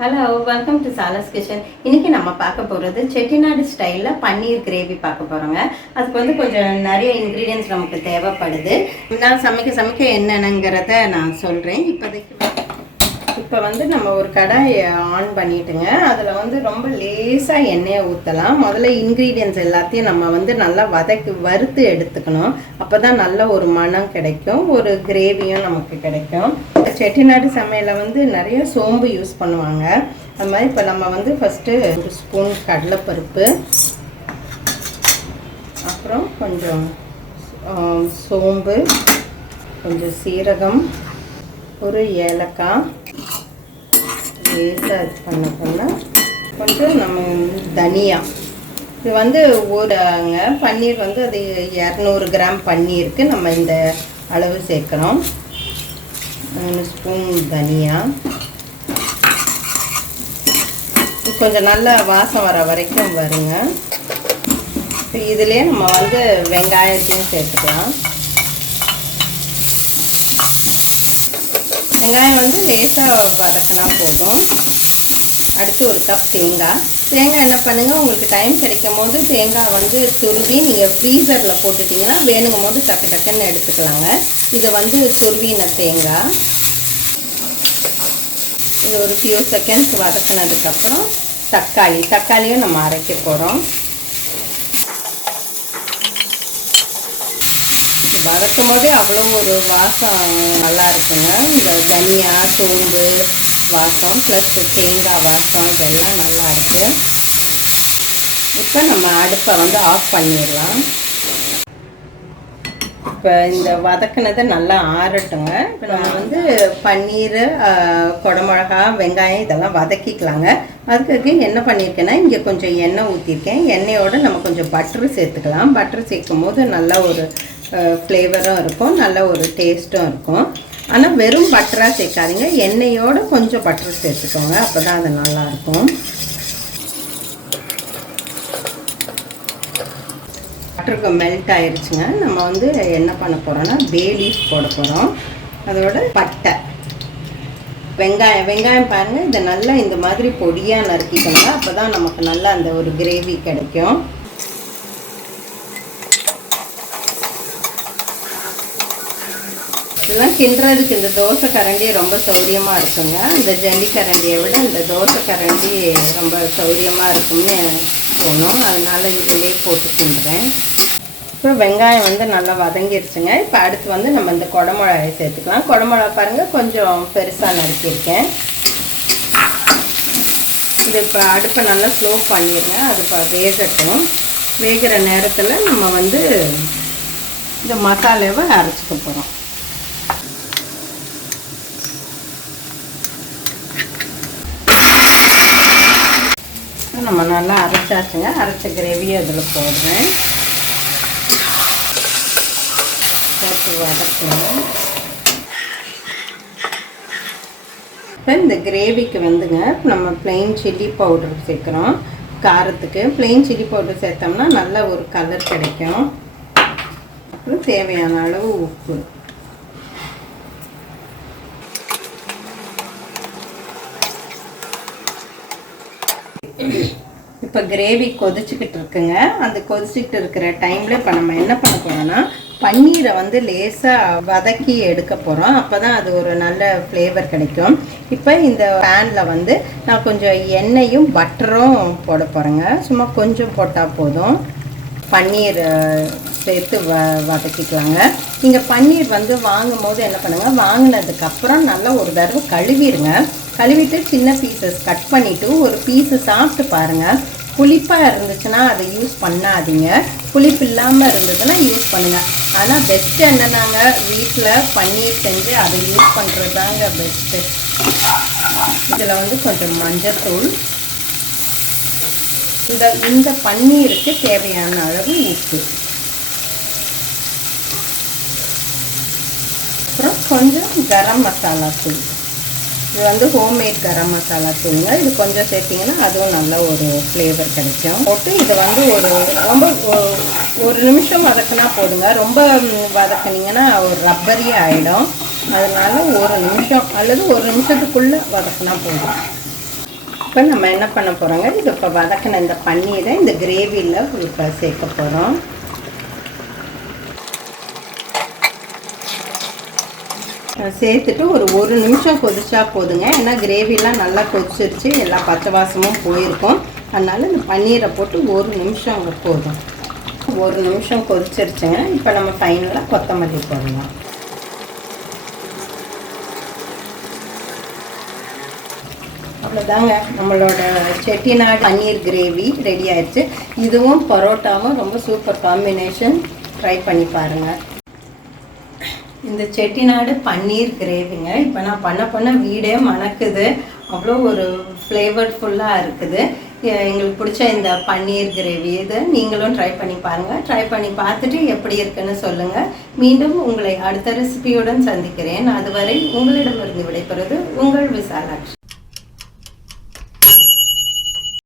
Hello, welcome to சாலஸ் kitchen. இன்னைக்கு நம்ம பார்க்க போகிறது செட்டிநாடு ஸ்டைலில் பன்னீர் கிரேவி பார்க்க போகிறோங்க. அதுக்கு வந்து கொஞ்சம் நிறைய இன்க்ரீடியன்ஸ் நமக்கு தேவைப்படுது. நான் சமைக்க என்னென்னங்கிறத நான் சொல்கிறேன். இப்போ வந்து நம்ம ஒரு கடாயை ஆன் பண்ணிட்டுங்க. அதில் வந்து ரொம்ப லேசாக எண்ணெயை ஊற்றலாம். முதல்ல இன்க்ரீடியன்ஸ் எல்லாத்தையும் நம்ம வந்து நல்லா வறுத்து எடுத்துக்கணும். அப்போ தான் நல்ல ஒரு மணம் கிடைக்கும், ஒரு கிரேவியும் நமக்கு கிடைக்கும். செட்டிநாடு சமையலில் வந்து நிறைய சோம்பு யூஸ் பண்ணுவாங்க. அது மாதிரி இப்போ நம்ம வந்து ஃபஸ்ட்டு ஒரு ஸ்பூன் கடலைப்பருப்பு, அப்புறம் கொஞ்சம் சோம்பு, கொஞ்சம் சீரகம், ஒரு ஏலக்காய் லேசாக இது பண்ண கொஞ்சம் நம்ம தனியா. இது வந்து ஊறுங்க. பன்னீர் வந்து அது 200 கிராம் பன்னீருக்கு நம்ம இந்த அளவு சேர்க்குறோம். 3 ஸ்பூன் தனியா. கொஞ்சம் நல்லா வாசம் வர வரைக்கும் வருங்க. இதுலேயே நம்ம வந்து வெங்காயத்தையும் சேர்த்துக்கலாம். வெங்காயம் வந்து லேசாக வதக்கினா போதும். அடுத்து ஒரு கப் தேங்காய் என்ன பண்ணுங்கள், உங்களுக்கு டைம் கிடைக்கும் போது தேங்காய் வந்து துருவி நீங்கள் ஃப்ரீசரில் போட்டுட்டிங்கன்னா வேணுங்கும் போது டக்குன்னு எடுத்துக்கலாங்க. இது வந்து துருவின தேங்காய். இது ஒரு ஃபியூ செகண்ட்ஸ் வதக்கினதுக்கப்புறம் தக்காளியும் நம்ம அரைக்க போகிறோம். வதக்கும் போதே அவ்வளோ ஒரு வாசம் நல்லா இருக்குங்க. இந்த தனியா சோம்பு வாசம் ப்ளஸ் தேங்காய் வாசம் இதெல்லாம் நல்லா இருக்குது. இப்போ நம்ம அடுப்பை வந்து ஆஃப் பண்ணிடலாம். இப்போ இந்த வதக்கினதை நல்லா ஆறட்டுங்க. இப்போ நம்ம வந்து பன்னீர், குடமிளகா, வெங்காயம் இதெல்லாம் வதக்கிக்கலாங்க. அதுக்கு என்ன பண்ணியிருக்கேன்னா, இங்கே கொஞ்சம் எண்ணெய் ஊற்றிருக்கேன். எண்ணெயோடு நம்ம கொஞ்சம் பட்டரு சேர்த்துக்கலாம். பட்டரு சேர்க்கும் போது நல்ல ஒரு ஃப்ளேவரும் இருக்கும், நல்ல ஒரு டேஸ்ட்டும் இருக்கும். ஆனால் வெறும் பட்டராக சேர்க்காதீங்க, எண்ணெயோடு கொஞ்சம் பட்டர் சேர்த்துக்கோங்க. அப்போ தான் அது நல்லாயிருக்கும். பட்டருக்கு மெல்ட் ஆயிடுச்சுங்க. நம்ம வந்து என்ன பண்ண போகிறோன்னா பே லீஃப் போட போகிறோம். அதோட பட்டை, வெங்காயம் பாருங்கள், இதை நல்லா இந்த மாதிரி பொடியாக நறுக்கிக்கோங்க. அப்போ தான் நமக்கு நல்லா அந்த ஒரு கிரேவி கிடைக்கும். இதெல்லாம் கிண்டுறதுக்கு இந்த தோசை கரண்டி ரொம்ப சௌரியமாக இருக்குங்க. இந்த ஜல்லி கரண்டியை விட இந்த தோசை கரண்டி ரொம்ப சௌரியமாக இருக்கும்னு தோணும். அதனால இதிலே போட்டு கிண்டுறேன். இப்போ வெங்காயம் வந்து நல்லா வதங்கிடுச்சுங்க. இப்போ அடுத்து வந்து நம்ம இந்த குடமிளகாயை சேர்த்துக்கலாம். குடமிளகா பாருங்கள், கொஞ்சம் பெருசாக நறுக்கியிருக்கேன். இது இப்போ அடுப்பை நல்லா ஸ்லோ பண்ணிடுங்க. அது இப்போ வேகட்டும். வேகிற நேரத்தில் நம்ம வந்து இந்த மசாலாவை அரைச்சிக்க போகிறோம். நம்ம நல்லா அரைச்சாச்சுங்க. அரைச்ச கிரேவியை அதில் போடுறேன். போட்டு வதக்கணும். இப்போ இந்த கிரேவிக்கு வந்துங்க நம்ம ப்ளெயின் சில்லி பவுடர் சேர்க்குறோம். காரத்துக்கு ப்ளெயின் சில்லி பவுடர் சேர்த்தோம்னா நல்ல ஒரு கலர் கிடைக்கும். அப்புறம் தேவையான அளவு உப்பு. இப்போ கிரேவி கொதிச்சுக்கிட்டு இருக்குங்க. அந்த கொதிச்சுக்கிட்டு இருக்கிற டைமில் இப்போ நம்ம என்ன பண்ண போகிறோம்னா, பன்னீரை வந்து லேசாக வதக்கி எடுக்க போகிறோம். அப்போ தான் அது ஒரு நல்ல ஃப்ளேவர் கிடைக்கும். இப்போ இந்த பேனில் வந்து நான் கொஞ்சம் எண்ணெயும் பட்டரும் போட போகிறேங்க. சும்மா கொஞ்சம் போட்டால் போதும். பன்னீர் சேர்த்து வதக்கிக்கலாங்க. நீங்கள் பன்னீர் வந்து வாங்கும் போது என்ன பண்ணுங்கள், வாங்கினதுக்கப்புறம் நல்லா ஒரு தடவை கழுவிடுங்க. கழுவிட்டு சின்ன பீசஸ் கட் பண்ணிவிட்டு ஒரு பீஸு சாப்பிட்டு பாருங்கள். புளிப்பாக இருந்துச்சுன்னா அதை யூஸ் பண்ணாதீங்க, புளிப்பு இல்லாமல் இருந்ததுன்னா யூஸ் பண்ணுங்கள். ஆனால் பெஸ்ட்டு என்னன்னாங்க, வீட்டில் பன்னீர் செஞ்சு அதை யூஸ் பண்ணுறது தாங்க பெஸ்ட்டு. இதில் வந்து கொஞ்சம் மஞ்சத்தூள், இந்த பன்னீருக்கு தேவையான அளவு உப்பு, அப்புறம் கொஞ்சம் கரம் மசாலா தூள். இது வந்து ஹோம்மேட் கரம் மசாலா தூளுங்க. இது கொஞ்சம் சேர்த்திங்கன்னா அதுவும் நல்ல ஒரு ஃப்ளேவர் கிடைக்கும். போட்டு இது வந்து ஒரு நிமிஷம் வதக்கினா போதுங்க. ரொம்ப வதக்கினீங்கன்னா ஒரு ரப்பரியே ஆகிடும். அதனால ஒரு நிமிஷம் அல்லது ஒரு நிமிஷத்துக்குள்ளே வதக்கினா போதும். இப்போ நம்ம என்ன பண்ண போகிறோங்க, இது இப்போ வதக்கின இந்த பன்னீரை இந்த கிரேவியில் இப்போ சேர்க்க போகிறோம். சேர்த்துட்டு ஒரு நிமிஷம் கொதிச்சா போதுங்க. ஏன்னா கிரேவிலாம் நல்லா கொதிச்சிருச்சு, எல்லா பச்சை வாசமும் போயிருக்கும். அதனால் இந்த பன்னீரை போட்டு ஒரு நிமிஷம் அங்கே போதும். ஒரு நிமிஷம் கொதிச்சிருச்சுங்க. இப்போ நம்ம ஃபைனலாக கொத்தமல்லி போடலாம். அவ்வளோதாங்க, நம்மளோட செட்டிநாடு பன்னீர் கிரேவி ரெடி ஆயிடுச்சு. இதுவும் பரோட்டாவும் ரொம்ப சூப்பர் காம்பினேஷன். ட்ரை பண்ணி பாருங்கள். இந்த செட்டிநாடு பன்னீர் கிரேவிங்க இப்போ நான் பண்ண வீடே மணக்குது. அவ்வளோ ஒரு ஃப்ளேவர்ஃபுல்லாக இருக்குது. எங்களுக்கு பிடிச்ச இந்த பன்னீர் கிரேவி இது நீங்களும் ட்ரை பண்ணி பாருங்கள். ட்ரை பண்ணி பார்த்துட்டு எப்படி இருக்குன்னு சொல்லுங்கள். மீண்டும் உங்களை அடுத்த ரெசிபியுடன் சந்திக்கிறேன். அதுவரை உங்களிடமிருந்து விடைபெறுவது உங்கள் விசாலாட்சி.